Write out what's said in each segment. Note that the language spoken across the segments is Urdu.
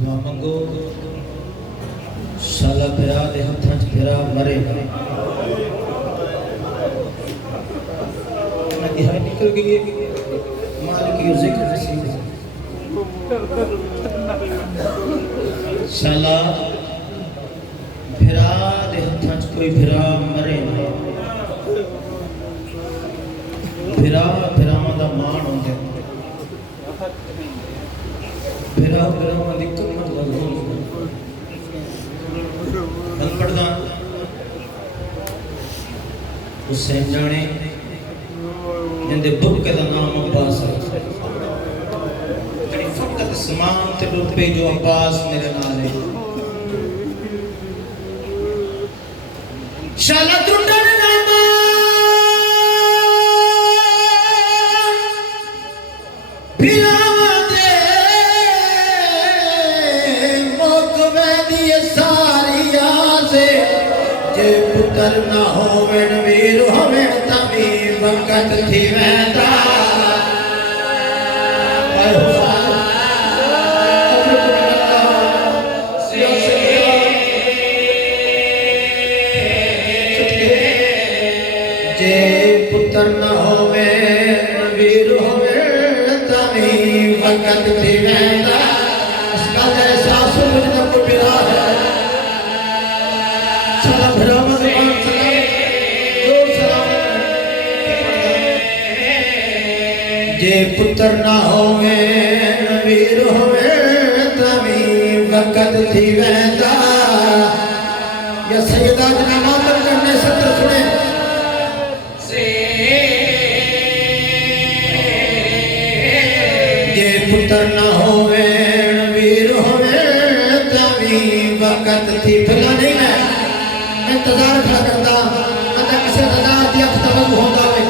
دعا منگو شالا بھرا دے ہتھاں چ بھرا مرے گا دہائی نکل گئی ہے مالکی و ذکر نصیب شالا بھرا دے ہتھاں چ کوئی بھرا مرے گا بھرا بھراواں دا مان ہوندا بھرا بھراواں دی قیمت لگو من پڑھدا حسین جانے جندے بکے دا نام عباس ہے فقط سمان تے روپے جو عباس میرے نال ہے شالا ٹوٹن نام بھراواں دے موقوے دی ساری آسے جے پتر نہ ہوویں ویر ہوویں تبھی وقت تھی ویندا جے پتر نہ ہوویں ویر ہوویں تبھی وقت تھی ویندا اس کا احساس مجھے کو پیا ہے چلا بھرا جے پتر نہ ہوویں ویر ہوویں تبھی وقت تھی ویندا یا سیدہ جناب ماتم کرنے ستر سنے جے پتر نہ ہوویں ویر ہوویں تبھی وقت تھی پھلا نہیں میں انتظار کھڑا کرتا میں کسی انتظار دیا فتوق ہوتا ہوئے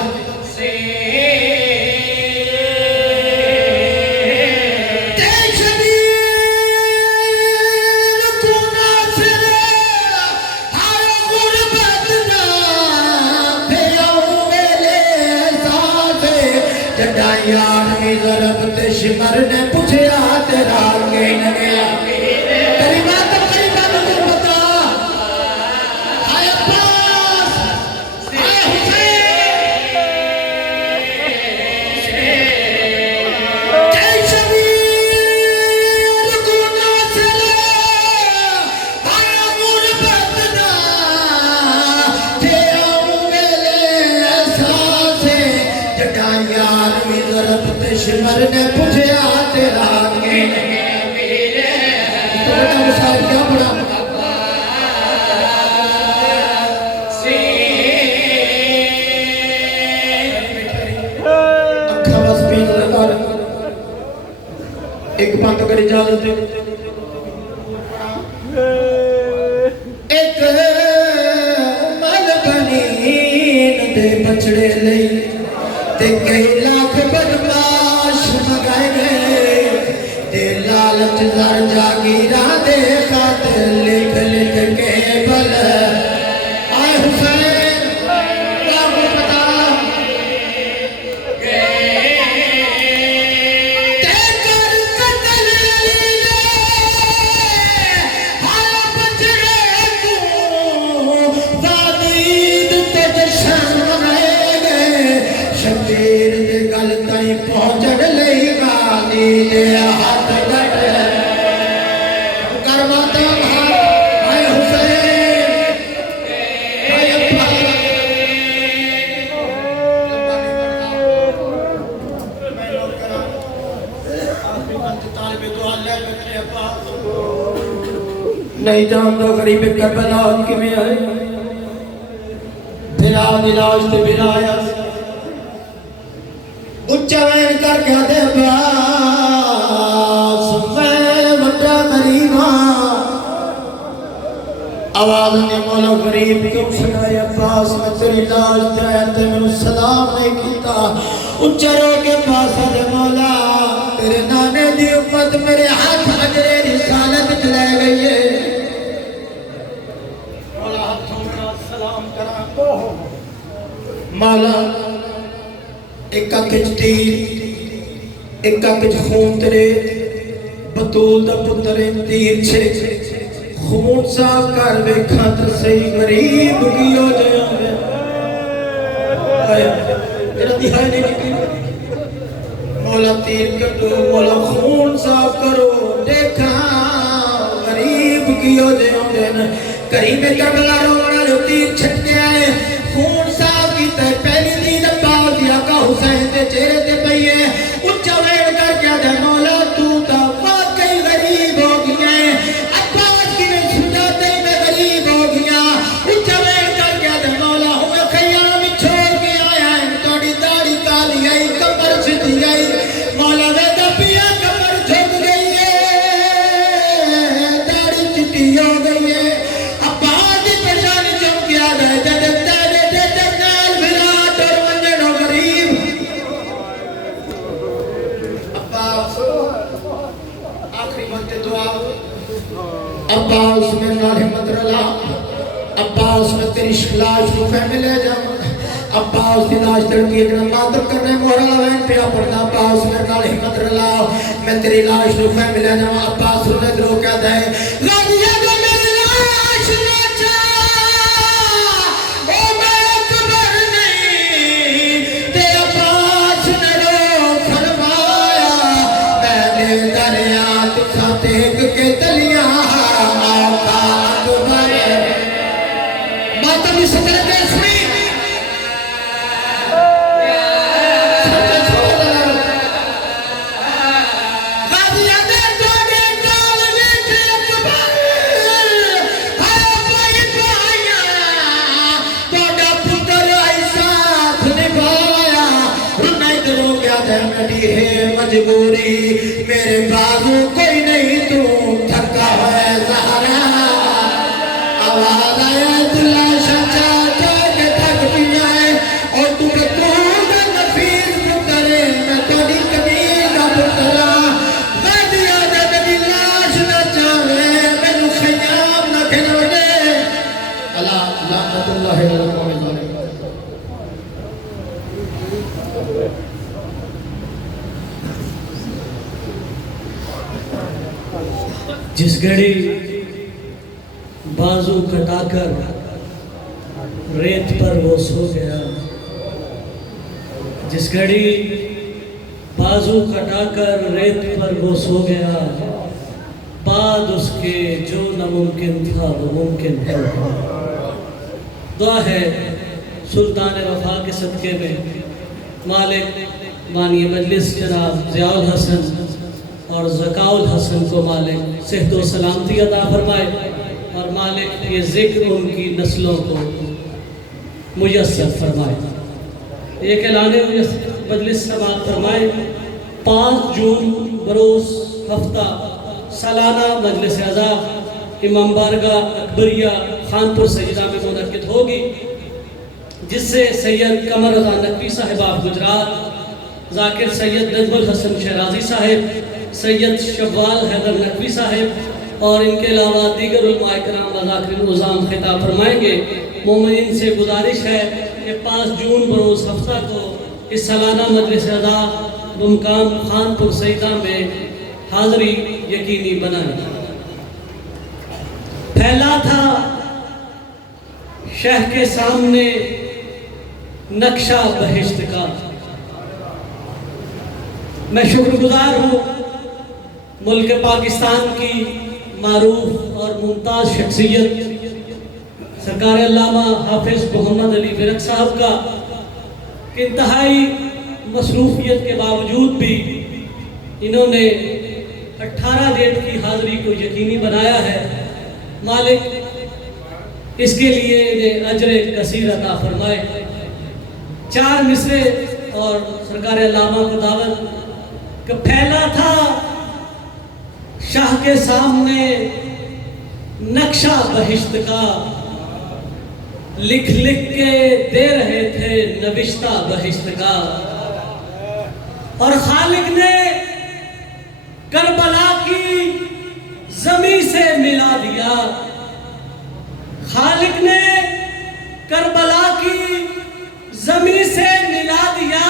یار می ضرب تے شمر نے پوچھیا تیرا کین گیا کریمات کریمات بتا آئے عباس آئے حسین تے شبیر کو ناصر آیا غربتنا تے آؤں گلے احساس جٹا یار ضرب تے شمر نے پوچھیا تیرا کین گیا میرے تو بیٹا مصاحب کیا پڑھا اکھا بس پین لگا ایک بات کر اجازت ایک مل بنین دے بچڑے لئی تے کئی لاکھ بدماش مگائے گئے تے لالچ زر جاگیرہ دے خاطر لکھ لکھ کے بل آئے حسین کیا کو پتا تے کر قتل لیلے ہاں بچڑے کو زادید تے جشن منائے گئے شبیر دے گل تائیں پہنچڑ لئی غالی دے ہاتھ گٹ کرواتا آئے حسین آئے عباس میں لوگ کرا آخری بند طالب دعا لے میرے عباس نہیں جانتا غریب کربلا کی میں آئے بلا دلاش تے بلا آیا اچھا وین کر کے دے عباس میں وڈا غریباں آواز نے مولا غریب کیوں سنائے عباس میں تیری لاش تے آیا تے میں سلام نہیں کیتا اچھا رو کے پاس دے مولا تیرے نانے دی امت میرے ہاتھ اجرے رسالت چلے گئی ہے مولا ہاتھوں میں سلام کرا مولا ایک آنکھ تیر ایک آنکھ خون تیرے بطول دا پتر تیر چھے خون صاف کر ویکھاں تے صحیح غریب کی ہو جائے میرا دہائی نہیں کی مولا تیر کٹو مولا خون صاف کرو دیکھا غریب کی ہو جائے کریم کربلا رونا جو تیر چھٹ گیا ہے خون صاف کی تے پہلی دید عباس یا کا حسین تے چہرے تے پئیے اچھا ویڑ کر کیا دے مولا تو تا واقعی غریب ہو گیا ہے عباس کی میں سجاتے میں غریب ہو گیا اچھا ویڑ کر کیا دے مولا ہمیں خیام چھوڑ کے آیا ہے توڑی داڑی کالی آئی کمر چھتی آئی مولا ویدہ پیا کمر جھک گئی ہے داڑی چٹی ہو گئی ہے عباس دی پریشانی چم کیا دے جدے تیرے دے جنال بھرات اور منجنو غریب عباس آخری منتے دعا عباس میں نال حمد رلا عباس میں تیری شکلاش کو فہمی لے جاؤں عباس دی لاش تڑکی اکنا ماتر کرنے مورا وین پیا پڑھنا عباس میں نال حمد رلا میں تیری لاش کو فہمی لے جاؤں عباس رونے درو کیا دے غازیہ جو میری لاش نہ چاہ او میں قبر نہیں تے عباس نے رو فرمایا میں نے دریا تکھا دیکھ کے تلیاں آقا اکبر ماتم اس طرح کے اسمی مجبوری میرے بازو کوئی نہیں تو تھکا ہے زہرا آواز آیا دلہ شچا کے تھک پیا ہے اور تمہیں کون نفیس پترے میں توڑی کمیل کا پترا غازی آجا میری لاش نہ چاہے میں نو خیام نہ کھلونے اللہ لعنت اللہ علیہ جس گھڑی بازو کٹا کر ریت پر وہ سو گیا جس گھڑی بازو کٹا کر ریت پر وہ سو گیا بعد اس کے جو ناممکن تھا وہ ممکن ہو گیا دعا ہے سلطان وفا کے صدقے میں مالک بانی مجلس جناب ضیاء الحسن اور ذکاء الحسن کو مالک صحت و سلامتی عطا فرمائے اور مالک یہ ذکر ان کی نسلوں کو میسر فرمائے ایک اعلان مجلس سماعت فرمائے 5 جون بروز ہفتہ سالانہ مجلس اعزا امام بارگاہ اکبریہ خانپور سجدہ میں منعقد ہوگی جس سے سید قمر رضا نقوی صاحب آف گجرات ذاکر سید نجم الحسن شیرازی صاحب سید شوال حیدر نقوی صاحب اور ان کے علاوہ دیگر علماء کرام و ذاکرین نظام خطاب فرمائیں گے مومنین سے گزارش ہے کہ 5 جون بروز ہفتہ کو اس سالانہ مجلس اعزا بمقام خانپور سجدہ میں حاضری یقینی بنائیں پھیلا تھا شہ کے سامنے نقشہ بہشت کا میں شکر گزار ہوں ملک پاکستان کی معروف اور ممتاز شخصیت سرکار علامہ حافظ محمد علی ورق صاحب کا کہ انتہائی مصروفیت کے باوجود بھی انہوں نے 18 ڈیٹ کی حاضری کو یقینی بنایا ہے مالک اس کے لیے انہیں اجر کثیر عطا فرمائے 4 مصرے اور سرکار علامہ کو دعوت کہ پھیلا تھا شاہ کے سامنے نقشہ بہشت کا لکھ لکھ کے دے رہے تھے نوشتہ بہشت کا اور خالق نے کربلا کی زمین سے ملا دیا خالق نے کربلا کی زمین سے ملا دیا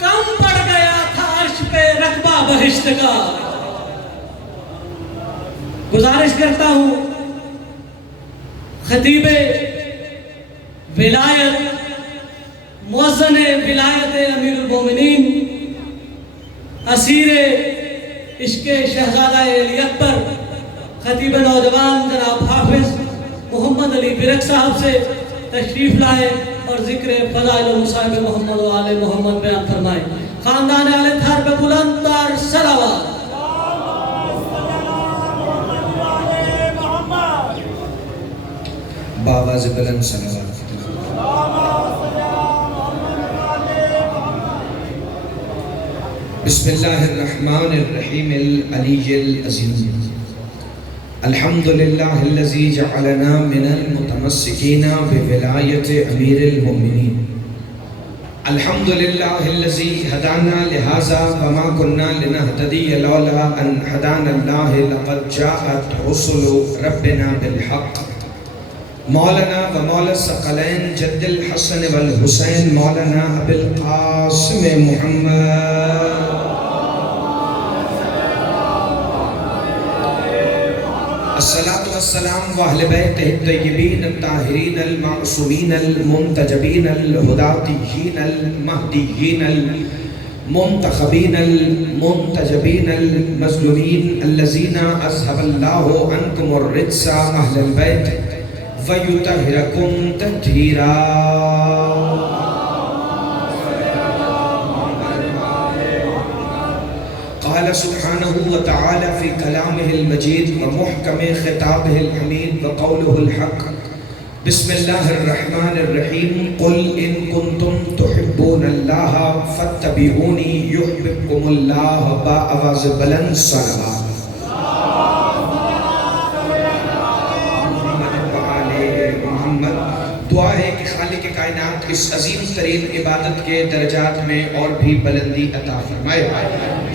کم پڑ گیا تھا عرش پہ رقبہ بہشت کا گزارش کرتا ہوں خطیب ولایت مؤذن ولایت امیر المومنین اسیر عشق شہزادہ علی اکبر خطیب نوجوان جناب حافظ محمد علی برک صاحب سے تشریف لائے اور ذکر فضائل و مصائب محمد و آل محمد بیان فرمائے. خاندان آل تھار پہ بلند تر صلوات. باواز بلند صلوات. بسم اللہ الرحمن الرحیم العلی العظیم. الحمدللہ الذی جعلنا من المتمسکین بولایت امیر المؤمنین. الحمدللہ الذی ہدانا لہذا وما کننا لنہتدی لولا ان ہدانا اللہ لقد جاءت رسل ربنا بالحق. مولانا و مولا الثقلین جد الحسن والحسین مولانا ابی القاسم محمد. الصلاة والسلام وأهل بيته الطيبين الطاهرين المعصومين المنتجبين الهداتيين المهديين المنتخبين المنتجبين المظلومين الذين أذهب الله عنكم الرجس أهل البيت ويطهركم تطهيرا. قال سبحانه وتعالى في كلامه المجيد ومحكم خطابه الحميد وقوله الحق. بسم الله الرحمن الرحيم. قل إن كنتم تحبون الله فاتبعوني يحببكم الله. بآواز بلند صلوات. دعا ہے کہ خالق کائنات اس عظیم ترین عبادت کے درجات میں اور بھی بلندی عطا فرمائے.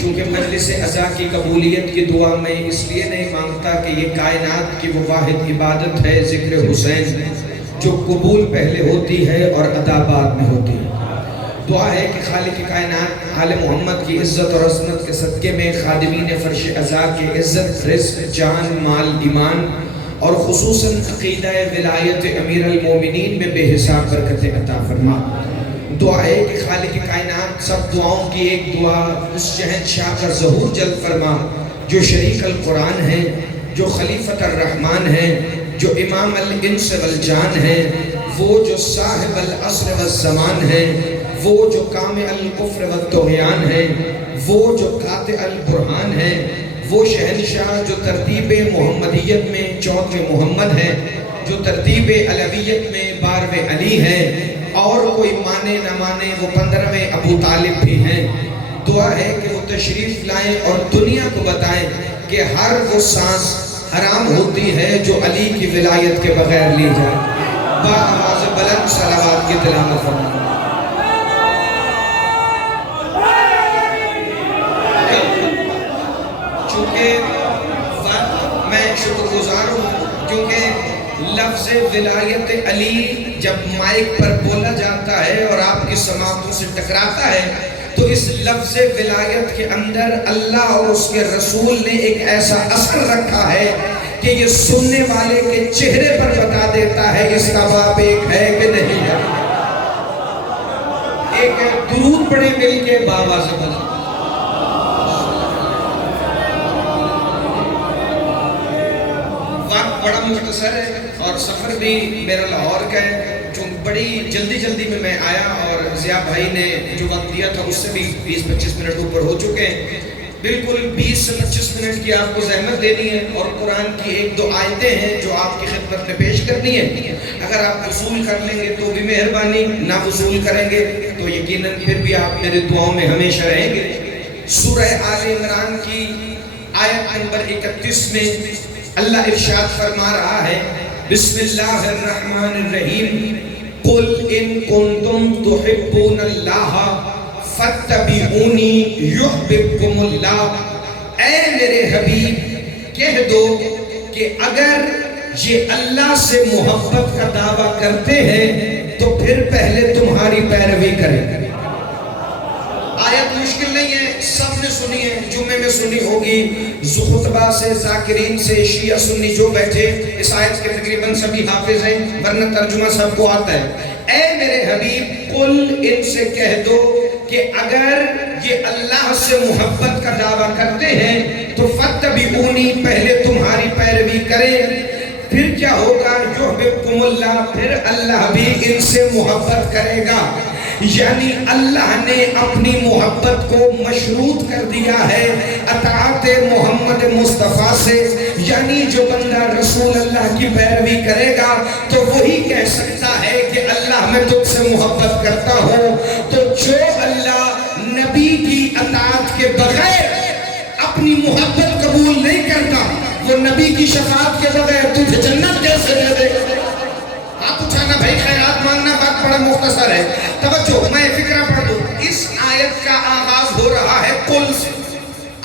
چونکہ مجلس عزا کی قبولیت کی دعا میں اس لیے نہیں مانگتا کہ یہ کائنات کی وہ واحد عبادت ہے ذکر حسین جو قبول پہلے ہوتی ہے اور ادا بعد میں ہوتی ہے. دعا ہے کہ خالق کائنات آل محمد کی عزت اور عظمت کے صدقے میں خادمین فرش عزا کے عزت رزق جان مال ایمان اور خصوصاً عقیدہ ولایت امیر المومنین میں بے حساب برکتیں عطا فرما. دعا ہے کہ خالق کائنات سب دعاؤں کی ایک دعا اس شہنشاہ کا ظہور جلب فرما جو شریک القرآن ہیں، جو خلیفۃ الرحمن ہیں، جو امام الانس والجان ہیں، وہ جو صاحب العصر والزمان ہیں، وہ جو کامع الکفر والطغیان ہیں، وہ جو قاطع البرہان ہیں، وہ شہنشاہ جو ترتیب محمدیت میں 14ویں محمد ہے، جو ترتیب علویت میں 12ویں علی ہے، اور کوئی مانے نہ مانے وہ 15ویں ابو طالب بھی ہیں. دعا ہے کہ وہ تشریف لائیں اور دنیا کو بتائیں کہ ہر وہ سانس حرام ہوتی ہے جو علی کی ولایت کے بغیر لی جائے. بآواز بلند صلوات کی تلاوت فرمائیں. چونکہ میں شکر گزار ہوں کیونکہ لفظ ولایت علی جب مائک پر بولا جاتا ہے اور آپ کی سماعتوں سے ٹکراتا ہے تو اس لفظ ولایت کے اندر اللہ اور اس کے رسول نے ایک ایسا اثر رکھا ہے کہ یہ سننے والے کے چہرے پر بتا دیتا ہے اس کا باپ ایک ہے کہ نہیں ہے. ایک درود پڑھے مل کے باواز بلند. بڑا مختصر ہے اور سفر بھی میرا لاہور کا ہے. چونکہ بڑی جلدی میں آیا اور ضیاء بھائی نے جو وقت دیا تھا اس سے بھی 20-25 منٹ اوپر ہو چکے ہیں. بالکل 20 سے 25 منٹ کی آپ کو زحمت دینی ہے اور قرآن کی 1-2 آیتیں ہیں جو آپ کی خدمت میں پیش کرنی ہے. اگر آپ وصول کر لیں گے تو بھی مہربانی، نہ وصول کریں گے تو یقیناً پھر بھی آپ میرے دعاؤں میں ہمیشہ رہیں گے. سورہ آل عمران کی آیت نمبر 31 میں اللہ ارشاد فرما رہا ہے بسم اللہ الرحمن الرحیم. قل ان کنتم تحبون اللہ فاتبعونی یحببکم اللہ. اے میرے حبیب کہہ دو کہ اگر یہ اللہ سے محبت کا دعویٰ کرتے ہیں تو پھر پہلے تمہاری پیروی کریں. آیت مشکل نہیں ہے، سب نے سنی ہے، جمعے میں سنی ہوگی، خطبہ سے، ذاکرین سے، شیعہ سنی جو بیٹھے اس آیت کے تقریباً سبھی حافظ ہیں، ورنہ ترجمہ سب کو آتا ہے۔ اے میرے حبیب قل، ان سے کہہ دو کہ اگر یہ اللہ سے محبت کا دعویٰ کرتے ہیں تو فَاتَّبِعُونِی، پہلے تمہاری پیروی کریں، پھر کیا ہوگا؟ یحببکم اللہ، پھر اللہ بھی ان سے محبت کرے گا۔ یعنی اللہ نے اپنی محبت کو مشروط کر دیا ہے اطاعت محمد مصطفیٰ سے، یعنی جو بندہ رسول اللہ کی پیروی کرے گا تو وہی کہہ سکتا ہے کہ اللہ میں تجھ سے محبت کرتا ہوں۔ تو جو اللہ نبی کی اطاعت کے بغیر اپنی محبت قبول نہیں کرتا، وہ نبی کی شفاعت کے بغیر تجھے جنت کیسے دے دے گا؟ ہاتھ اٹھانا بھائی، خیرات مانگنا، بات بڑا مختصر ہے، توجہ، میں فکرہ پڑھ دوں۔ اس آیت کا آغاز ہو رہا ہے قل سے۔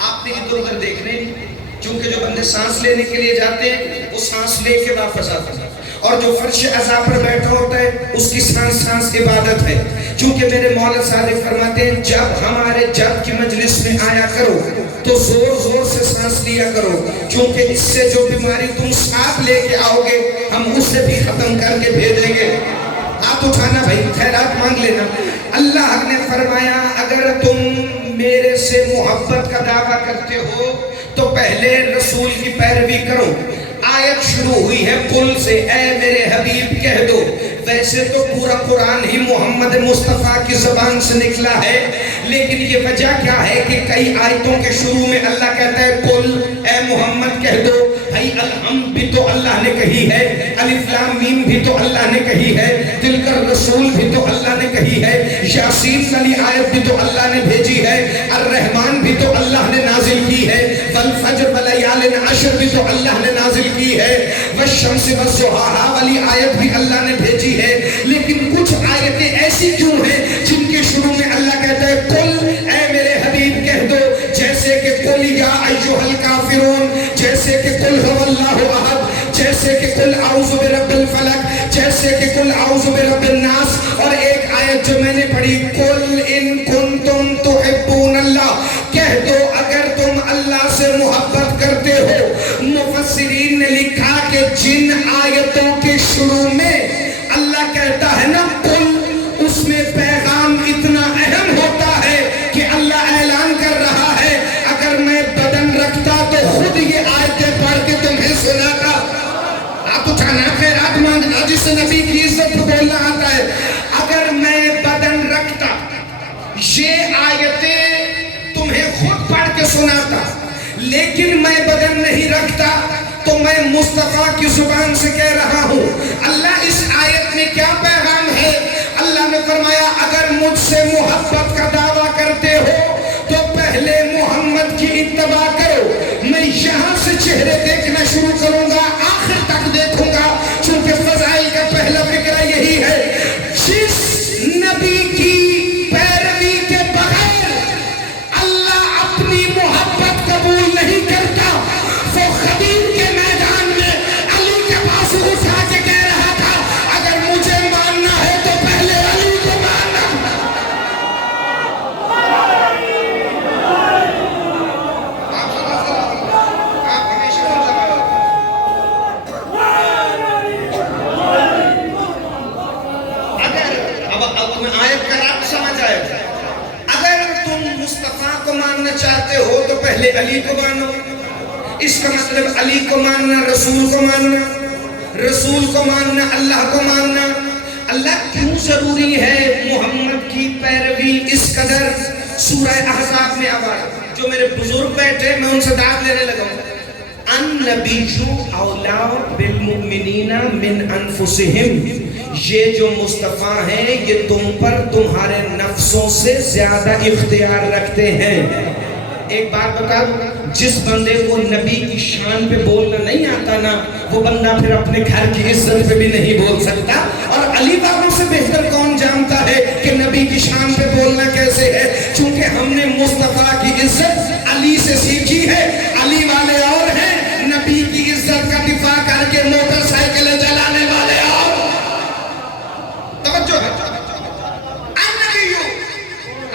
آپ نے ادھر ادھر دیکھنے نہیں، چونکہ جو بندے سانس لینے کے لیے جاتے ہیں وہ سانس لے کے واپس آتے ہیں، اور جو فرش عزا پر بیٹھا ہوتا ہے اس کی سانس سانس عبادت ہے۔ چونکہ میرے مولا صادق فرماتے ہیں جب ہمارے جب کی مجلس میں آیا کرو تو زور زور سے سانس لیا کرو، کیونکہ اس سے جو بیماری تم ساتھ لے کے آؤ گے ہم اسے بھی ختم کر کے بھیجیں گے۔ ہاتھ اٹھانا بھائی، خیرات مانگ لینا۔ اللہ نے فرمایا اگر تم میرے سے محبت کا دعویٰ کرتے ہو تو پہلے رسول کی پیروی کرو۔ آیت شروع ہوئی ہے قل سے، اے میرے حبیب کہہ دو۔ ویسے تو پورا قرآن ہی محمد مصطفیٰ کی زبان سے نکلا ہے، لیکن یہ وجہ کیا ہے کہ کئی آیتوں کے شروع میں اللہ کہتا ہے قل، اے محمد کہہ دو۔ بھائی الحمد بھی تو اللہ نے کہی ہے، الف لام میم بھی تو اللہ نے کہی ہے، تلک الرسول بھی تو اللہ نے کہی ہے، یاسین والی آیت بھی تو اللہ نے بھیجی ہے، الرحمن بھی تو اللہ نے نازل کی ہے، والفجر ولیال عشر بھی تو اللہ نے نازل کی ہے، والشمس والضحیٰ والی آیت بھی اللہ نے بھیجی ہے۔ لیکن کچھ آیتیں ایسی کیوں ہیں جن کے شروع میں اللہ کہتا ہے قل، اے میرے حبیب کہہ دو، جیسے کہ قل یا ایھا الکافرون، جیسے کہ قل هو اللہ احد، جیسے کہ قل اعوذ برب الفلق، جیسے کہ قل اعوذ برب الناس، اور ایک آیت جو میں نے پڑھی قل ان کنتم تحبون اللہ، کہہ دو اگر تم اللہ سے محبت کرتے ہو۔ مفسرین نے لکھا کہ جن آیتوں کے شروع میں اللہ کہتا ہے نا قل، اس میں پیغام اتنا اہم ہوتا ہے کہ اللہ اعلان کر رہا ہے اگر میں بدن رکھتا تو خود یہ آیتیں پڑھ کے تمہیں سناتا۔ آپ اٹھانا، خیرات مانگنا، جس سے نبی کی عزت کو بولنا آتا ہے۔ اگر میں بدن رکھتا یہ آیتیں تمہیں خود پڑھ کے سناتا، لیکن میں بدن نہیں رکھتا تو میں مصطفیٰ کی زبان سے کہہ رہا ہوں۔ اللہ اس آیت میں کیا پیغام ہے؟ اللہ نے فرمایا اگر مجھ سے محبت کا دعویٰ کرتے ہو تو پہلے محمد کی اتباع کرو۔ میں یہاں سے چہرے دیکھنا شروع کروں گا، آخر تک دیکھوں گا، چونکہ فضائل کا پہلا فکرہ یہی ہے۔ جس نبی کی پیروی کے بغیر اللہ اپنی محبت قبول نہیں کرتا، وہ خبیر کے میدان میں علی کے پاس اٹھا کے کہہ رہا تھا اگر مجھے ماننا ہے تو پہلے علی کو ماننا۔ آپ ہمیشہ اب تمہیں آیت کا رب سمجھ آئے گا۔ اگر تم مصطفیٰ کو ماننا چاہتے ہو تو پہلے علی کو مانو۔ اس کا مطلب علی کو ماننا، رسول کو ماننا، رسول کو ماننا، اللہ کو ماننا۔ اللہ کیوں ضروری ہے محمد کی پیروی اس قدر؟ سورہ احزاب میں آواز جو میرے بزرگ بیٹھے میں ان سے داد لینے لگا ہوں۔ النبی اولا بالمؤمنین من انفسہم، یہ جو مصطفیٰ ہیں یہ تم پر تمہارے نفسوں سے زیادہ اختیار رکھتے ہیں۔ ایک بات بتا دوں، جس بندے کو نبی کی شان پہ بولنا نہیں آتا نا، وہ بندہ پھر اپنے گھر کی عزت پہ بھی نہیں بول سکتا۔ اور علی والوں سے بہتر کون جانتا ہے کہ نبی کی شان پہ بولنا کیسے ہے؟ چونکہ ہم نے مصطفیٰ کی عزت علی سے سیکھی ہے۔ علی والے اور ہیں، نبی کی عزت کا دفاع کر کے موٹر سائیکلیں جلانے والے اور۔ توجہ ہے، النبی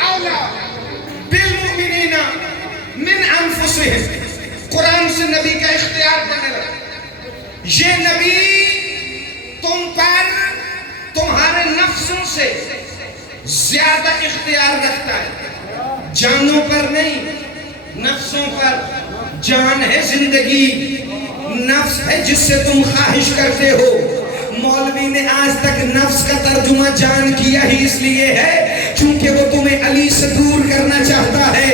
اولا سے زیادہ اختیار رکھتا ہے، جانوں پر نہیں، نفسوں پر۔ جان ہے زندگی، نفس ہے جس سے تم خواہش کرتے ہو۔ مولوی نے آج تک نفس کا ترجمہ جان کیا ہی اس لیے ہے چونکہ وہ تمہیں علی سے دور کرنا چاہتا ہے۔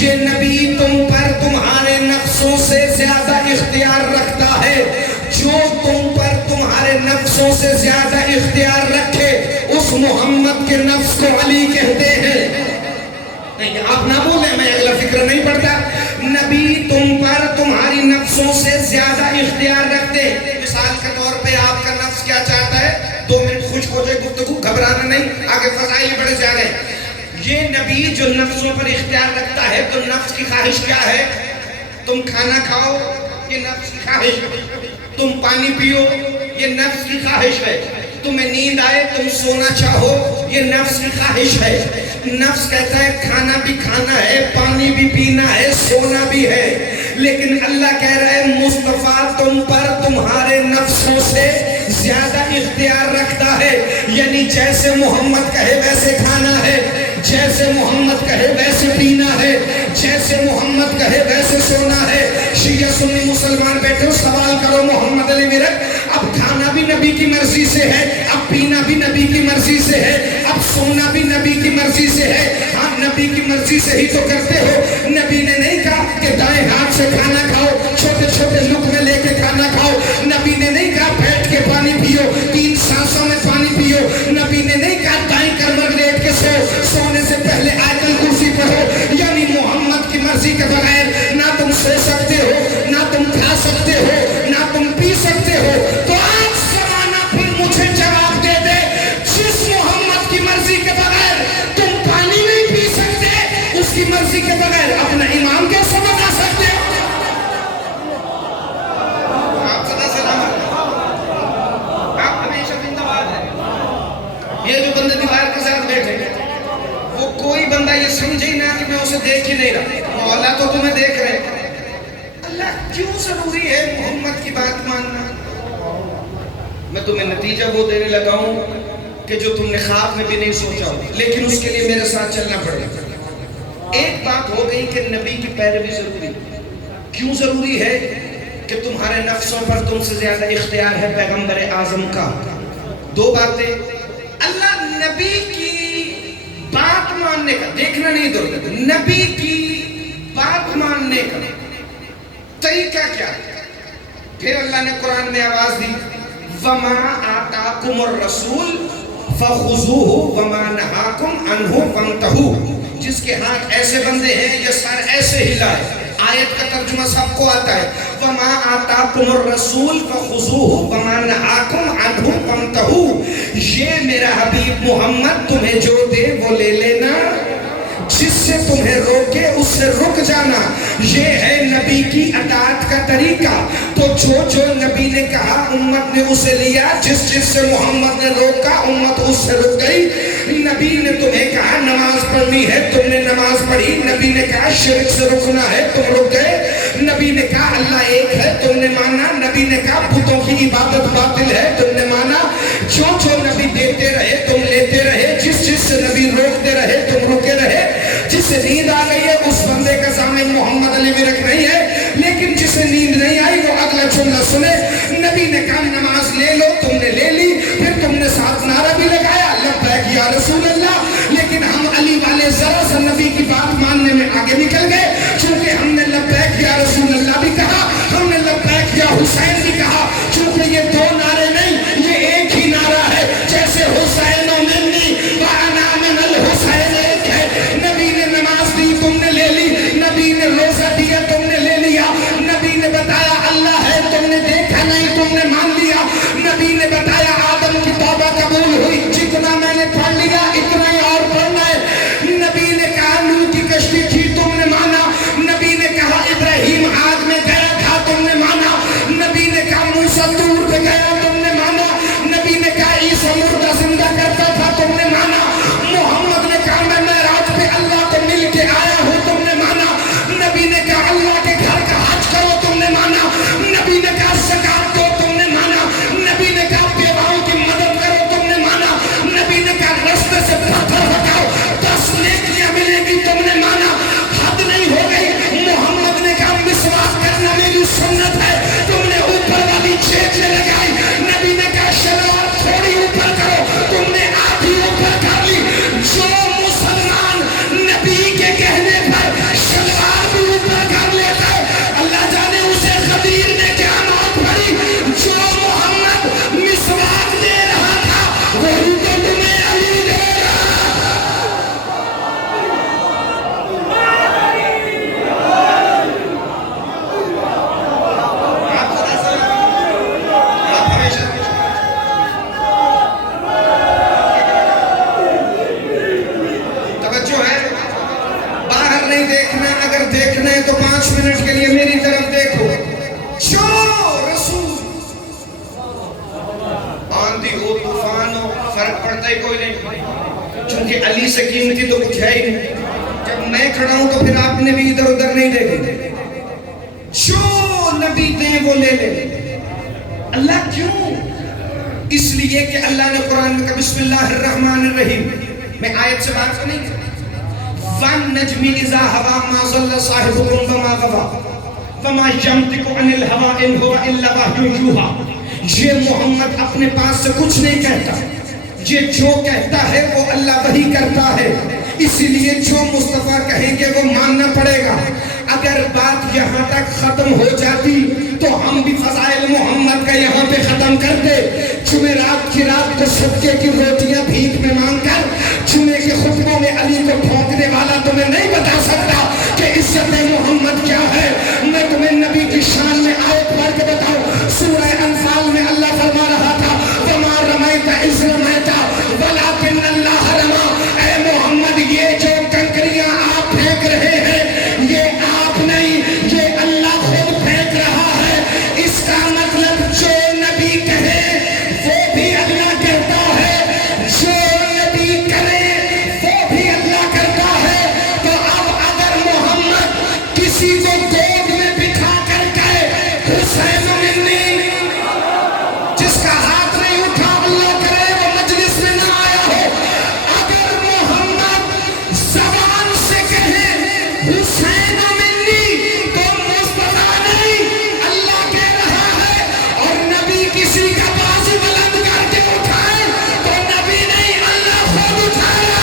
یہ نبی تم پر تمہارے نفسوں سے زیادہ اختیار رکھتا ہے۔ جو تم پر تمہارے نفسوں سے زیادہ اختیار رکھے اس محمد کے نفس کو علی کہتے ہیں۔ نہیں آپ نہ بولیں، میں اگلا فکر نہیں پڑتا۔ نبی تم پر تمہاری نفسوں سے زیادہ اختیار رکھتے ہیں۔ مثال کے طور پہ آپ کا نفس کیا چاہتا ہے؟ 2 منٹ خشک ہو جائے گفتگو، گھبرانا نہیں، آگے فضائل بڑھے جا رہے ہیں۔ یہ نبی جو نفسوں پر اختیار رکھتا ہے تو نفس کی خواہش کیا ہے؟ تم کھانا کھاؤ، یہ نفس کی خواہش ہے۔ تم پانی پیو، یہ نفس کی خواہش ہے۔ تمہیں نیند آئے، تم سونا چاہو، یہ نفس کی خواہش ہے۔ نفس کہتا ہے کھانا بھی کھانا ہے، پانی بھی پینا ہے، سونا بھی ہے۔ لیکن اللہ کہہ رہا ہے مصطفیٰ تم پر تمہارے نفسوں سے زیادہ اختیار رکھتا ہے، یعنی جیسے محمد کہے ویسے کھانا ہے، جیسے محمد کہے ویسے پینا ہے، جیسے محمد کہے ویسے سونا ہے۔ شیعہ سنی مسلمان بیٹھو، سوال کرو محمد علی ورک، اب کھانا بھی نبی کی مرضی سے ہے، اب پینا بھی نبی کی مرضی سے ہے، اب سونا بھی نبی کی مرضی سے ہے۔ ہاں نبی کی مرضی سے ہی تو کرتے ہو۔ نبی نے نہیں کہا کہ دائیں ہاتھ سے کھانا کھاؤ، چھوٹے چھوٹے لقمے لے کے کھانا کھاؤ۔ نبی نے نہیں کہا بیٹھ کے پانی پیو، 3 سانسوں میں پانی پیو۔ نبی نے نہیں کہا دائیں کمر لیٹ کے سو، سونے سے پہلے آیت الکرسی پڑھو۔ یعنی محمد کی مرضی کے بغیر نہ تم سو سکتے ہو، نہ تم کھا سکتے ہو، نہ تم پی سکتے ہو۔ تو آج زمانہ پھر مجھے جواب دے دے، جس محمد کی مرضی کے بغیر تم پانی نہیں پی سکتے، اس کی مرضی کے بغیر اپنا امام کیسے بتا سکتے ہو؟ آپ صدا سلامت، آپ ہمیشہ زندہ باد ہے۔ یہ جو بندے دیوار کے ساتھ بیٹھے وہ کوئی بندہ یہ سمجھے ہی نہ کہ میں اسے دیکھ ہی نہیں رہا، مولا تو تمہیں دیکھ رہے ہیں۔ اللہ کیوں ضروری ہے محمد کی بات ماننا؟ میں تمہیں نتیجہ وہ دینے لگا ہوں کہ جو تم نے خواب میں بھی نہیں سوچا ہو، لیکن اس کے لیے میرے ساتھ چلنا پڑے گا۔ ایک بات ہو گئی کہ نبی کی پیروی ضروری۔ کیوں ضروری ہے؟ کہ تمہارے نفسوں پر تم سے زیادہ اختیار ہے پیغمبر اعظم کا۔ 2 باتیں، اللہ نبی کی بات ماننے کا، دیکھنا نہیں ضرورت، نبی کی بات ماننے کا طریقہ کیا ہے؟ پھر اللہ نے قرآن میں آواز دی وَمَا آتَاكُمُ الرَّسُولُ فَخُذُوهُ وَمَا نَهَاكُمْ عَنْهُ فَانْتَهُوا۔ جس کے ہاتھ ایسے بندے ہیں یہ سر ایسے ہلائے۔ آیت کا ترجمہ سب کو آتا ہے، وَمَا آتَاكُمُ الرَّسُولُ فَخُذُوهُ وَمَا نَهَاكُمْ عَنْهُ فَانْتَهُوا۔ یہ میرا حبیب محمد تمہیں جو دے وہ لے لینا، جس سے تمہیں روکے اس سے رک جانا۔ یہ ہے نبی کی اطاعت کا طریقہ۔ تو جو نبی نے کہا امت نے اسے لیا، جس سے محمد نے روکا امت اس سے رک گئی۔ نبی نے تمہیں کہا نماز پڑھنی ہے، تم نے نماز پڑھی۔ نبی نے کہا شرک سے رکنا ہے، تم رک گئے۔ نبی نے کہا اللہ ایک ہے، تم نے مانا۔ نبی نے کہا بتوں کی عبادت باطل ہے، تم نے مانا۔ جو نبی دیتے رہے تم لیتے رہے، جس سے نبی روکتے رہے تم رکے رہے۔ جس سے نیند آ گئی ہے اس بندے کا ضامن محمد علی ورک نہیں ہے، لیکن جسے نیند نہیں آئی وہ اگلا جملہ سنے۔ نبی نے کہا نماز لے لو، تم نے لے لی۔ پھر تم نے ساتھ نعرہ بھی لگایا لبیک یا رسول اللہ، لیکن ہم علی والے ذرا سا نبی کی بات ماننے میں آگے نکل گئے، چونکہ ہم نے لبیک یا رسول اللہ بھی کہا، ہم نے لبیک یا حسین بھی کہا، چونکہ یہ 2 نعرے نہیں، یہ ایک ہی نعرہ ہے۔ جیسے حسین و منی وانا من الحسین ایک ہے۔ نبی نے نماز دی، تم نے لے لی۔ نبی نے روزہ دیا، تم نے لے لیا۔ نبی نے بتایا اللہ ہے، تم نے دیکھا نہیں، تم نے مان لیا۔ نبی نے بتایا آدم کی توبہ قبول ہوئی، جتنا میں نے پڑھ لیا اتنا ہی اور پڑھنا ہے۔ نبی نے کہا نوح کی کشتی تھی، تم نے مانا۔ نبی نے کہا ابراہیم آگ میں گیا تھا، تم نے مانا۔ نبی نے کہا موسیٰ طور پہ گیا، تم نے مانا۔ نبی نے کہا عیسیٰ مردہ زندہ کرتا تھا، تم نے مانا۔ محمد نے کہا میں معراج پہ اللہ کو مل کے آیا ہوں، تم نے مانا۔ نبی نے کہا اللہ کے گھر کا حج کرو، تم نے مانا۔ نبی نے کہا زکات دو، تم نے مانا۔ نبی نے کہا بیواؤں کی مدد کرو، تم نے مانا۔ نبی نے کہا آندھی ہو طوفان ہو فرق پڑتا ہی کوئی نہیں، چونکہ علی سے قیمتی تو کچھ ہے ہی نہیں۔ جب میں کھڑا ہوں تو پھر آپ نے بھی ادھر ادھر نہیں دیکھے، جو نبی دیں وہ لے لے۔ اللہ کیوں؟ اس لیے کہ اللہ نے قرآن میں کہا بسم اللہ الرحمن الرحیم، میں آیت سے بات نہیں کرتا، وَالنَّجْمِ إِذَا هَوَى مَا ضَلَّ صَاحِبُكُمْ وَمَا غَوَى وَمَا يَنطِقُ عَنِ الْهَوَىٰ إِنْ هُوَ إِلَّا وَحْيٌ يُوحَىٰ۔ یہ محمد اپنے پاس سے کچھ نہیں کہتا، یہ جو کہتا ہے وہ اللہ وحی کرتا ہے، اسی لیے جو مصطفیٰ کہیں گے وہ ماننا پڑے گا۔ اگر بات یہاں تک ختم ہو جاتی تو ہم بھی فضائل محمد کا یہاں پہ ختم کرتے۔ جمعرات کی رات کو صدقے کی روٹیاں بھیک میں مانگ کر جمعے کے خطبوں میں علی کو ٹھونکنے والا تمہیں نہیں بتا سکتا کہ عزت محمد کیا ہے۔ میں تمہیں نبی کی شان میں آیت پڑھ کے بتاؤں، سورہ انفال میں اللہ فرما رہا تھا وَمَا رَمَيْتَ إِذْ رَمَيْتَ وَلَٰكِنَّ اللَّهَ رَمَىٰ۔ اے محمد یہ جو کنکریاں آپ پھینک رہے ہیں یہ آپ نہیں، یہ اللہ خود پھینک رہا ہے۔ اس کا مطلب جو نبی کہے وہ بھی اللہ کرتا ہے، جو نبی کرے وہ بھی اللہ کرتا ہے۔ تو اب اگر محمد کسی کو گود میں بٹھا کر کہے حسین منی، جس کا ہاتھ نہیں اٹھا اللہ کرے وہ مجلس میں نہ آیا ہو، اگر محمد زبان سے کہے حسین منی تو مصطفیٰ نہیں اللہ کہہ رہا ہے، اور نبی کسی کا بازو بلند کر کے اٹھائے تو نبی نہیں اللہ خود اٹھایا۔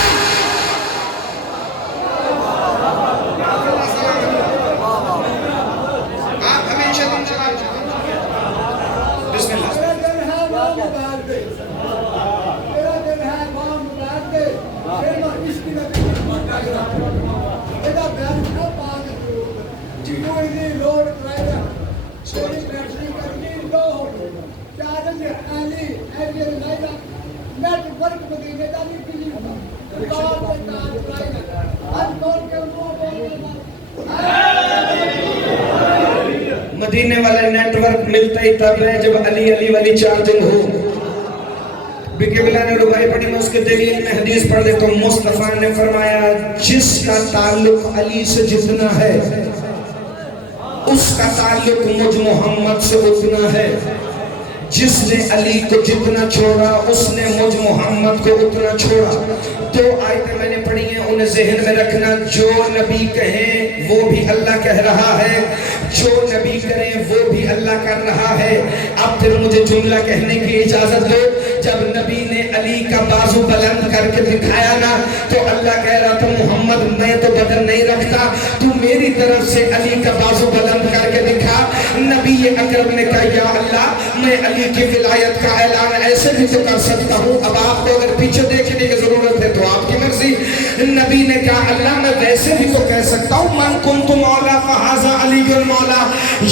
آپ ہمیشہ بسم اللہ۔ مدینے والا نیٹ ورک ملتا ہی تب ہے جب علی علی والی چارجنگ ہو۔ بقبلہ نے ربائی پڑھی، میں اس کے دلیل میں حدیث پڑھ دیتا ہوں۔ مصطفیٰ نے فرمایا جس کا تعلق علی سے جتنا ہے اس کا تعلق مجھ محمد سے اتنا ہے، جس نے علی کو جتنا چھوڑا اس نے مجھ محمد کو اتنا چھوڑا۔ دو آیتیں میں نے پڑھی ہیں، انہیں ذہن میں رکھنا، جو نبی کہیں وہ بھی اللہ کہہ رہا ہے، جو نبی کریں وہ بھی اللہ کر رہا ہے۔ اب پھر مجھے جملہ کہنے کی اجازت دو، جب نبی نے علی کا بازو بلند کر کے دکھایا نا تو اللہ کہہ رہا تھا محمد میں تو بدن نہیں رکھتا، تو میری طرف سے علی کا بازو بلند کر کے دکھا۔ نبی اکرم نے کہا یا اللہ میں علی کی ولایت کا اعلان ایسے بھی تو کر سکتا ہوں، اب آپ کو اگر پیچھے دیکھنے کی ضرورت ہے تو آپ کی مرضی۔ نبی نے کہا اللہ میں ویسے بھی تو کہہ سکتا ہوں من کنت مولا فہذا علی المولا،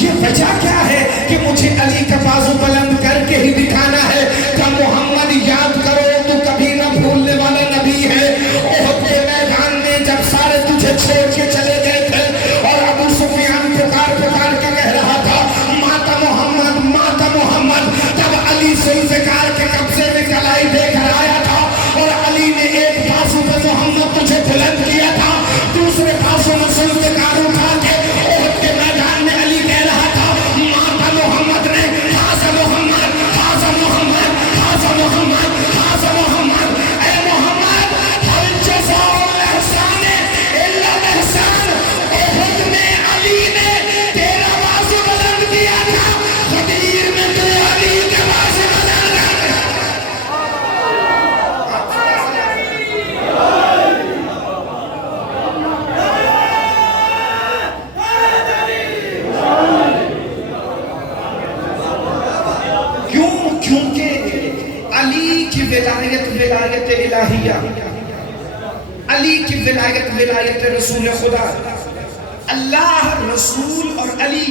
یہ وجہ کیا ہے کہ مجھے علی کا بازو بلند کر کے ہی دکھانا ہے؟ کہ محمد یاد کرو تو کبھی نہ بھولنے والا نبی ہے۔ احد کے میدان میں جب سارے تجھے چھوڑ کے چلے گئے تھے اور ابو سفیان پکار پکار کے کہہ رہا تھا ماتا محمد، تب علی ذوالفقار کے قبضے میں کلائی دے کر آیا تھا اور علی نے ایک بازو پہ محمد تجھے بلند کیا تھا، دوسرے بازو میں ذوالفقار اٹھا کے احد کے میدان میں علی کہہ رہا تھا ماتا محمد نے حاضر محمد، حاضر محمد، حاضر محمد، حاضر محمد۔ اے محمد ہل جزاء الاحسان الا الاحسان، احد میں علی نے تیرا بازو بلند کیا تھا، غدیر میں تو علی کے بازو بلند کر۔ کیونکہ علی کی ولایت الہیہ، علی کی ولایت رسول خدا، اللہ رسول اور علی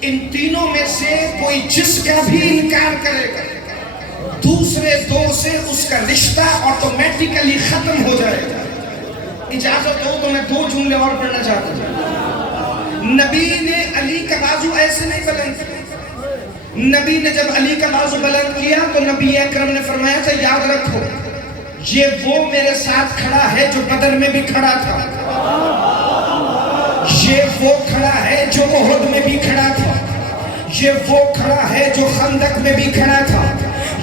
ان تینوں میں سے کوئی جس کا بھی انکار کرے گا دوسرے دو سے اس کا رشتہ آٹومیٹیکلی ختم ہو جائے گا۔ اجازت ہو تو میں دو جملے اور پڑھنا چاہتا ہوں۔ نبی نے علی کا بازو ایسے نہیں بلند کیا، نبی نے جب علی کا بازو بلند کیا تو نبی اکرم نے فرمایا تھا یاد رکھو یہ وہ میرے ساتھ کھڑا ہے جو بدر میں بھی کھڑا تھا، یہ وہ کھڑا ہے جو احد میں بھی کھڑا تھا، یہ وہ کھڑا ہے جو خندق میں بھی کھڑا تھا،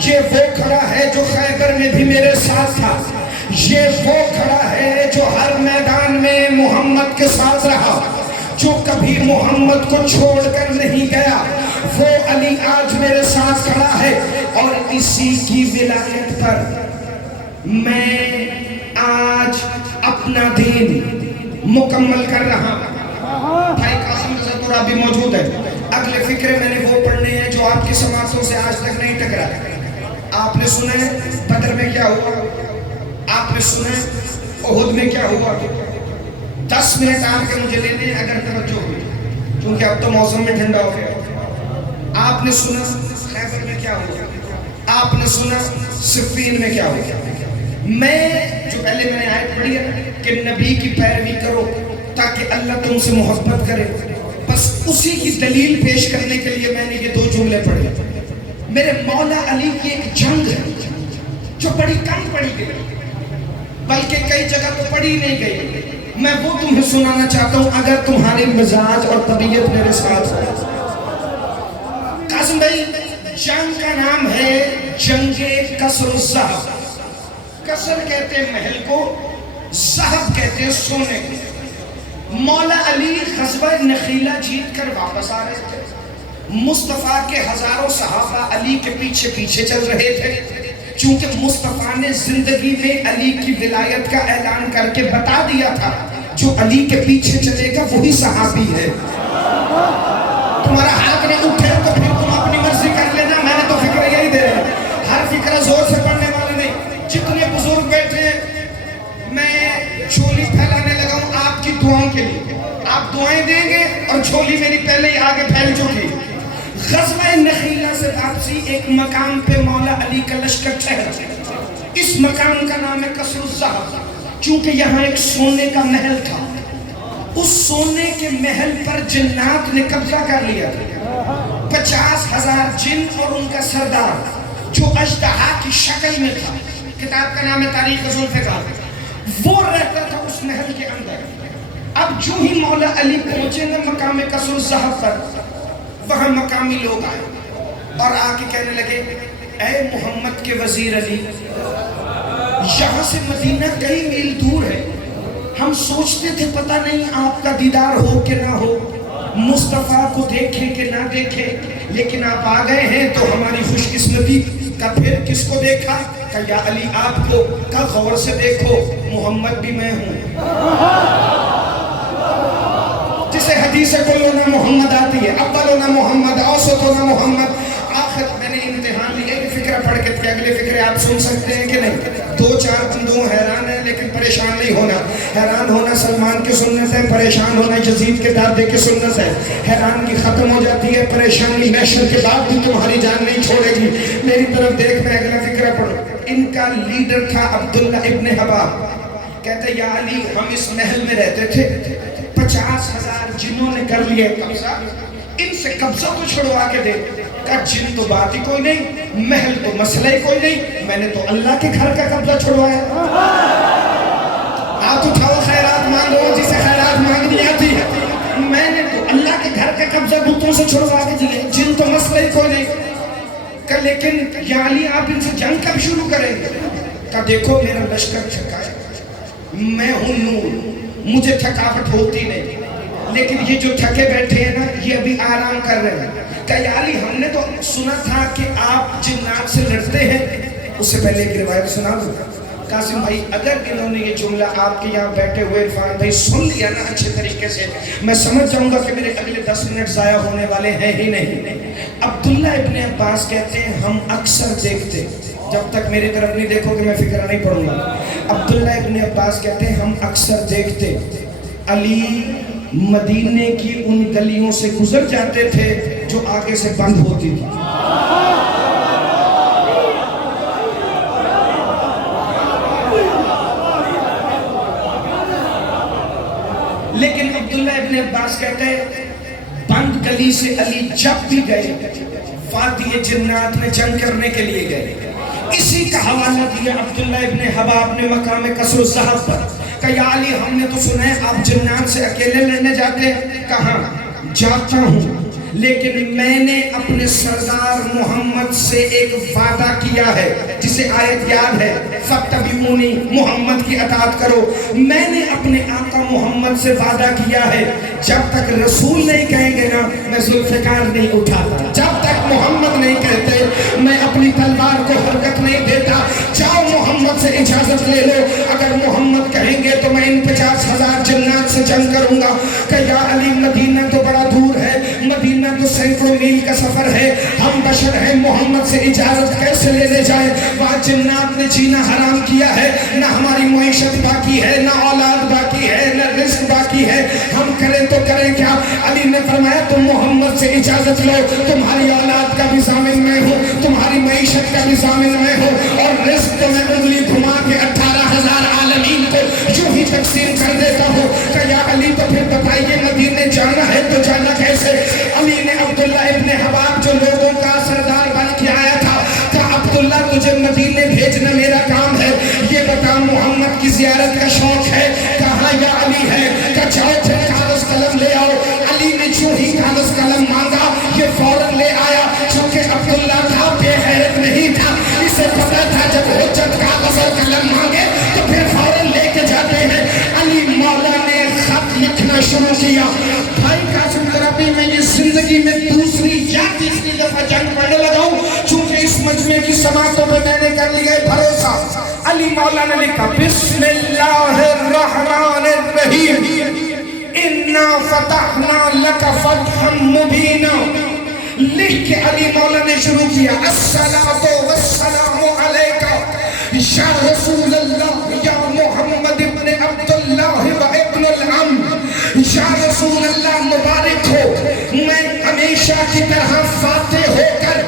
یہ وہ کھڑا ہے جو خیبر میں بھی میرے ساتھ تھا، یہ وہ کھڑا ہے جو ہر میدان میں محمد کے ساتھ رہا، جو کبھی محمد کو چھوڑ کر نہیں گیا، وہ علی آج میرے ساتھ کھڑا ہے، اور اسی کی ولایت پر میں آج اپنا دین مکمل کر رہا ہوں۔ بھائی قاسم رضا تو بھی موجود ہے، اگلے فکرے میں نے وہ پڑھنے ہیں جو آپ کی سماعتوں سے آج تک نہیں ٹکرا۔ آپ نے سنا ہے بدر میں کیا ہوا، آپ نے سنا ہے احد میں کیا ہوا۔ 10 منٹ آپ کے مجھے لینے ہیں اگر توجہ ہوئی، کیونکہ اب تو موسم میں ٹھنڈا ہو گیا۔ آپ نے سنا خیبر میں کیا ہوا، آپ نے سنا صفین میں کیا ہوا۔ میں جو پہلے میں نے آیت پڑھی ہے کہ نبی کی پیروی کرو تاکہ اللہ تم سے محبت کرے، بس اسی کی دلیل پیش کرنے کے لیے میں نے یہ 2 جملے پڑھے۔ میرے مولا علی کی ایک جنگ ہے جو بڑی کم پڑھی گئی، بلکہ کئی جگہ تو پڑھی نہیں گئی، میں وہ تمہیں سنانا چاہتا ہوں اگر تمہاری مزاج اور طبیعت میرے ساتھ ہو۔ قاسم بھائی جنگ کا نام ہے جنگ کسر الذہب۔ کسر کہتے ہیں محل کو، ذہب کہتے ہیں سونے کو۔ مولا علی غزوہ نخیلہ جیت کر واپس آ رہے تھے، مصطفیٰ کے ہزاروں صحابہ علی کے پیچھے پیچھے چل رہے تھے، چونکہ مصطفیٰ نے زندگی میں علی کی ولایت کا اعلان کر کے بتا دیا تھا جو علی کے پیچھے چلے گا وہی صحابی ہے۔ تمہارا ہاتھ نہ اٹھے تو پھر تم اپنی مرضی کر لینا، میں نے تو فکر یہی دے رہا ہے، ہر فکرہ زور سے پڑھنے والے نہیں۔ جتنے بزرگ بیٹھے ہیں میں جھولی پھیلانے لگا ہوں آپ کی دعاؤں کے لیے، آپ دعائیں دیں گے اور جھولی میری پہلے ہی آگے پھیل چکی۔ غزوہ نخیلہ سے واپسی ایک مقام پہ مولا علی کا لشکر ٹھہرا، اس مقام کا نام ہے کسر الذہب، چونکہ یہاں ایک سونے کا محل تھا، اس سونے کے محل پر جنات نے قبضہ کر لیا تھا۔ 50,000 جن اور ان کا سردار جو اژدہا کی شکل میں تھا، کتاب کا نام ہے تاریخ ذوالفقار، وہ رہتا تھا اس محل کے اندر۔ اب جو ہی مولا علی پہنچے نا مقام کسر الذہب پر، وہاں مقامی لوگ آئے اور آ کے کہنے لگے اے محمد کے وزیر علی، یہاں سے مدینہ کئی میل دور ہے، ہم سوچتے تھے پتہ نہیں آپ کا دیدار ہو کہ نہ ہو، مصطفیٰ کو دیکھیں کہ نہ دیکھیں، لیکن آپ آ گئے ہیں تو ہماری خوش قسمتی۔ کہ پھر کس کو دیکھا؟ کہ یا علی آپ کو، کہ غور سے دیکھو محمد بھی میں ہوں، جسے حدیث کلنا محمد آتی ہے، اولنا محمد، اوسطنا محمد۔ آخر میں نے امتحان لیا کہ فکرہ پڑھ کے تھے، اگلے فکرے آپ سن سکتے ہیں کہ نہیں؟ 2-4 بندوں حیران ہیں لیکن پریشان نہیں ہونا۔ حیران ہونا سلمان کی سنت ہے، پریشان ہونا یزید کے دادے کی سنت ہے۔ حیران کی ختم ہو جاتی ہے، پریشانی محشر کے بعد بھی تمہاری جان نہیں چھوڑے گی۔ میری طرف دیکھ، میں اگلا فکرہ پڑھوں۔ ان کا لیڈر تھا عبداللہ ابن حباب، کہتے یا علی ہم اس محل میں رہتے تھے، 50,000 جنوں نے کر لیا قبضہ، ان سے قبضہ تو چھڑوا کے دے۔ کہ جن تو بات ہی کوئی نہیں، محل تو مسئلہ ہی کوئی نہیں، میں نے تو اللہ کے گھر کا قبضہ چھڑوایا۔ آپ اٹھاؤ خیرات مانگو جسے خیرات مانگنی آتی ہے، میں نے تو اللہ کے گھر کا قبضہ بتوں سے چھڑوا کے دیے، جن تو مسئلہ ہی کوئی نہیں۔ کہ لیکن یا علی آپ ان سے جنگ کب شروع کریں گے؟ کہ دیکھو میرا لشکر تھکا ہے، میں ہوں نور، مجھے تھکاوٹ ہوتی نہیں، لیکن یہ جو تھکے بیٹھے ہیں نا یہ ابھی آرام کر رہے ہیں۔ کہ یا علی ہم نے تو سنا تھا کہ آپ جنات سے لڑتے ہیں، اس سے پہلے ایک روایت سنا دوں۔ قاسم بھائی اگر انہوں نے یہ جملہ آپ کے یہاں بیٹھے ہوئے عرفان بھائی سن لیا نا اچھے طریقے سے، میں سمجھ جاؤں گا کہ میرے اگلے 10 منٹ ضائع ہونے والے ہیں ہی نہیں۔ عبداللہ ابن عباس کہتے ہیں ہم اکثر دیکھتے، جب تک میری طرف نہیں دیکھو کہ میں فکرہ نہیں پڑھوں گا۔ عبداللہ ابن عباس کہتے ہیں ہم اکثر دیکھتے علی مدینے کی ان گلیوں سے گزر جاتے تھے جو آگے سے بند ہوتی تھی۔ لیکن عبداللہ ابن عباس کہتے ہیں بند گلی سے علی جب بھی گئے وادی جنات میں جنگ کرنے کے لیے گئے. اسی کا حوالہ دیا عبداللہ ابن حباب نے مقام قصر الذہب پر کہ یا علی ہم نے تو سنا ہے آپ جنات سے اکیلے لڑنے جاتے ہیں. کہاں جاتا ہوں لیکن میں نے اپنے سردار محمد سے ایک وعدہ کیا ہے جسے آیت یاد ہے فَاتَّبِعُونِی محمد کی اطاعت کرو. میں نے اپنے آقا محمد سے وعدہ کیا ہے جب تک رسول نہیں کہیں گے نا میں ذوالفقار نہیں اٹھاتا. جب تک محمد نہیں کہتے میں اپنی تلوار کو حرکت نہیں دیتا. جاؤ محمد سے اجازت لے لو. اگر محمد کہیں گے تو میں ان 50,000 جنات سے جنگ کروں گا. کہ یا علی مدینہ تو بڑا دور ہے, مدینہ تو سینکڑوں میل کا سفر ہے, ہم بشر ہیں, محمد سے اجازت کیسے لینے جائیں؟ وہاں جنات نے جینا حرام کیا ہے, نہ ہماری معیشت باقی ہے, نہ اولاد باقی ہے, نہ رزق باقی ہے, ہم کریں تو کریں کیا؟ علی نے فرمایا تم محمد سے اجازت لو, تمہاری اولاد کا بھی ضامن میں ہوں, تمہاری معیشت کا بھی ضامن میں ہوں, اور رزق تو میں انگلی گھما کے 18,000 عالمین کو یوں ہی تقسیم کر دیتا ہوں. کہ یا علی تو پھر بتائیے مدینے جانا ہے تو جانا کیسے؟ علی نے عبداللہ ابن حباب جو لوگوں کا سردار بن کے آیا تھا کہا عبداللہ تجھے مدینے بھیجنا میرا کام ہے, یہ بتا محمد کی زیارت کا شوق ہے؟ کہا یا علی ہے. کہ جاؤ پھر کاغذ قلم لے آؤ. علی نے جو ہی کاغذ قلم مانگا یہ فوراً لے آیا. چونکہ عبداللہ تھا بے حیرت نہیں تھا, اسے پتا تھا جب حجت کاغذ اور قلم مانگے تو پھر فوراً لے کے جاتے ہیں. علی مولا نے خط لکھنا شروع کیا. بھائی قاسم ربی میں یہ زندگی میں دوسری یا تیسری دفعہ جنگ پڑھنے لگا ہوں چونکہ اس مجمع کی سماعتوں پہ میں نے کر لیا ہے بھروسہ. علی مولا نے لکھا بسم اللہ الرحمن الرحیم انا فتحنا لک فتحا مبینا. لکھ کے علی مولا نے شروع کیا الصلاۃ والسلام علیکہ یا رسول اللہ یا محمد ابن عبداللہ و ابن العم. یا رسول اللہ مبارک ہو, میں ہمیشہ کی طرح فاتح ہو کر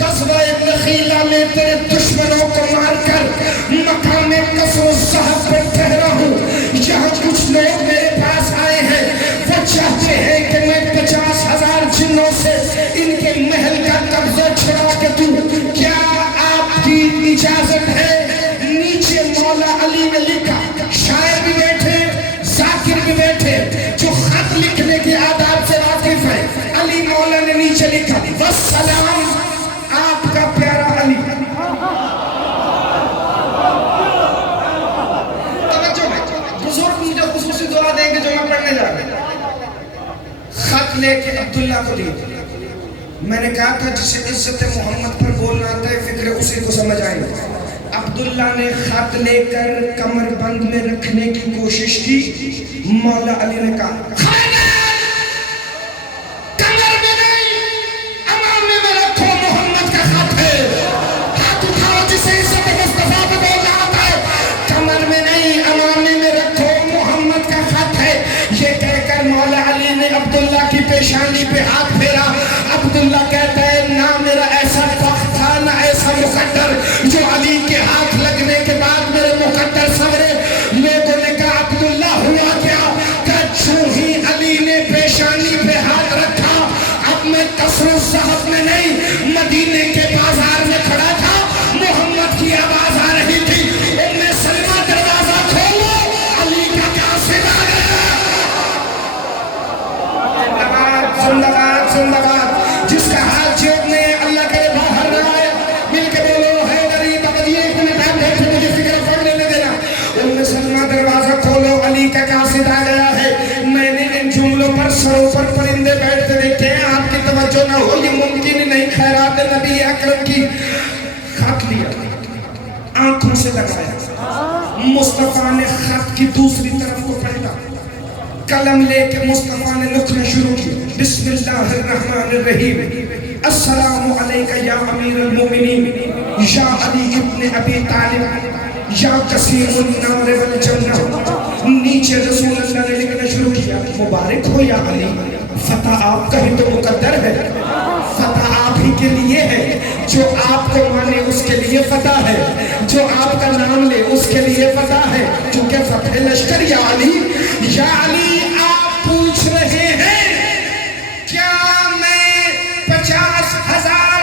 غزوہ نخیلہ میں تیرے دشمنوں کو مار کر مقام قصر الذہب پر ٹھہرا ہوں. یہاں کچھ لوگ میرے پاس آئے ہیں, وہ چاہتے ہیں کہ میں 50,000 جنوں سے ان کے محل کا قبضہ چھڑا کے دوں, کیا آپ کی اجازت ہے؟ نیچے مولا علی نے لکھا, شاعر بھی بیٹھے, ذاکر بھی بیٹھے جو خط لکھنے کے آداب سے واقف ہے. علی مولا نے نیچے لکھا والسلام آپ کا پیارا علی. توجہ ہے, بزرگ مجھے خصوصی دعا دیں گے جو میں پڑھنے جا رہا ہوں. خط لے کے عبداللہ کو دی. میں نے کہا تھا جسے عزت محمد پر بولنا آتا ہے فکر اسی کو سمجھ آئے. عبداللہ نے خط لے کر کمر بند میں رکھنے کی کوشش کی. مولا علی نے کہا کمر میں نہیں, امامے میں رکھو, محمد کا خط ہے. ہاتھ اٹھاؤ جسے عزت مصطفیٰ پہ بولنا آتا ہے. کمر میں نہیں, امامے میں رکھو, محمد کا خط ہے. یہ کہہ کر مولا علی نے عبداللہ کی پیشانی پہ ہاتھ پھیرا. عبداللہ کہتا ہے نہ میرا ایسا وقت تھا نہ ایسا مقدر جو علی کے ہاتھ لگنے کے بعد میرے مقدر سورے. لوگوں نے کہا عبداللہ ہوا کیا؟ کہ جو ہی علی نے پیشانی پہ ہاتھ رکھا, اب میں قصر الذہب میں نہیں مدینے کے بازار میں کھڑا تھا, محمد کی آواز آ رہی تھی ام سلمہ دروازہ کھولو, علی کا قاصد آ گیا. زندہ باد زندہ باد. جس کا ہاتھ جیب میں اللہ کرے باہر نہ آئے, مل کے بولو ہے غریب ابدیے کو نکال دے پھر مجھے فکر پڑھنے لے دینا. ام سلمہ دروازہ کھولو, علی کا قاصد آ گیا ہے. میں نے ان جملوں پر سروں پر پرندے بیٹھتے دیکھے ہیں, آپ کی توجہ نہ ہو یہ ممکن ہی نہیں. خیرات نبی اکرم کی. خط لیا, آنکھوں سے لگایا, مصطفیٰ نے خط کی دوسری طرف کو پلٹا, قلم لے کے مصطفیٰ نے لکھنا شروع کی بسم اللہ الرحمن الرحیم السلام علیکہ یا امیر المومنین یا علی ابن ابی طالب یا قسیم النار والجنہ. نیچے رسول اللہ نے لکھنا شروع کیا مبارک ہو یا علی, فتح آپ کا ہی تو مقدر ہے, فتح آپ ہی کے لیے ہے. جو آپ کو مانے اس کے لیے فتح ہے, جو آپ کا نام لے اس کے لیے فتح ہے. کیونکہ فتح لشکر یا علی. یا علی آپ پوچھ رہے ہیں کیا 50,000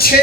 6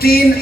3